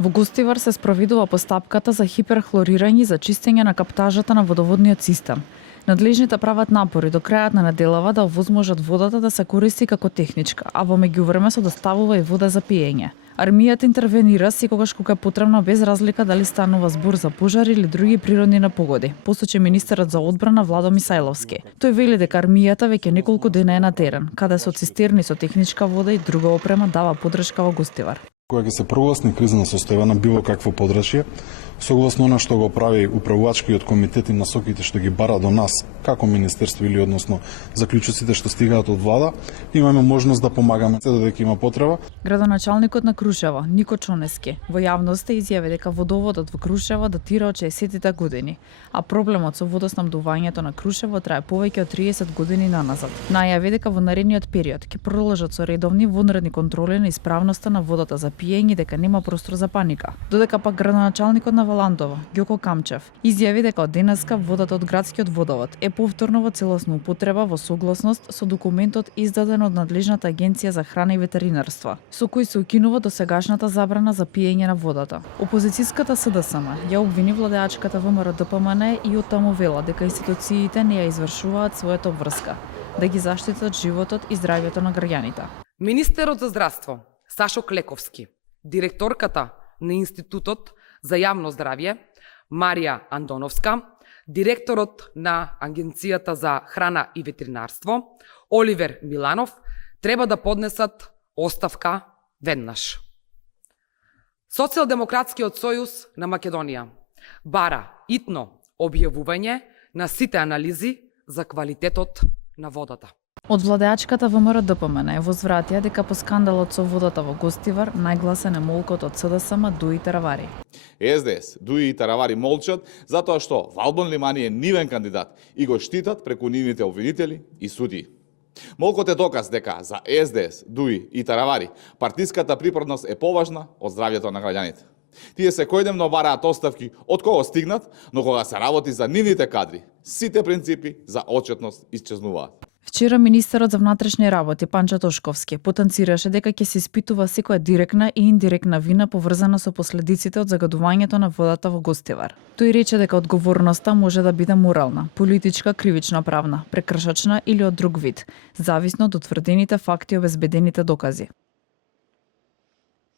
Во Гостивар се спроведува постапката за хиперхлорирање за чистење на каптажата на водоводниот систем. Надлежните прават напори до крајот на неделава да овозможат водата да се користи како техничка, а во меѓувреме се доставува и вода за пиење. Армијата интервенира секогаш кога е потребно без разлика дали станува збор за пожари или други природни непогоди, посочи министерот за одбрана Владо Мисајловски. Тој вели дека армијата веќе неколку дена е на терен, каде со цистерни со техничка вода и друга опрема дава поддршка во Гостивар. Кога ќе се прогласни кризна состојба на било какво подрачје, согласно она што го прави управувачкиот комитет и насоките што ги бара до нас како министерство или односно заклучоците што стигаат од влада, имаме можност да помагаме додека има потреба. Градоначалникот на Крушево, Нико Чонески, во јавноста изјави дека водоводот во Крушево датира од 60-тите години, а проблемот со водоснабдувањето на Крушево трае повеќе од 30 години наназад. Најави дека во наредниот период ќе продолжат со редовни вонредни контроли на исправноста на водата за пиење, дека нема простор за паника. Додека пак градоначалникот на Валандово, Ѓоко Камчев, изјави дека од денеска водата од градскиот водовод е повторно во целосна употреба во согласност со документот издаден од надлежната агенција за храна и ветеринарство, со кој се укинува досегашната забрана за пиење на водата. Опозицијската СДСМ ја обвини владеачката ВМРО-ДПМН и оттаму вела дека институциите не ја извршуваат својата обврска, да ги заштитат животот и здравјето на граѓаните. Министерот за здравство Сашо Клековски, директорката на Институтот за јавно здравје Марија Андоновска, директорот на Агенцијата за храна и ветеринарство Оливер Миланов треба да поднесат оставка веднаш. Социјалдемократскиот сојуз на Македонија бара итно објавување на сите анализи за квалитетот на водата. Од владеачката ВМРО-ДПМН возвратија дека по скандалот со водата во Гостивар најгласен е молкот од СДСМ Дуи Таравари. СДС, Дуи и Таравари молчат затоа што Валбон Лимани е нивен кандидат и го штитат преку нивните обвинители и судии. Молкот е доказ дека за СДС, Дуи и Таравари партиската припадност е поважна од здравјето на граѓаните. Тие секојдневно бараат оставки од кого стигнат, но кога се работи за нивните кадри, сите принципи за отчетност исчезнуваат. Вчера министерот за внатрешни работи Панчо Тошковски потенцираше дека ќе се испитува секоја директна и индиректна вина поврзана со последиците од загадувањето на водата во Гостивар. Тој рече дека одговорноста може да биде морална, политичка, кривична правна, прекршачна или од друг вид, зависно од утврдените факти и обезбедените докази.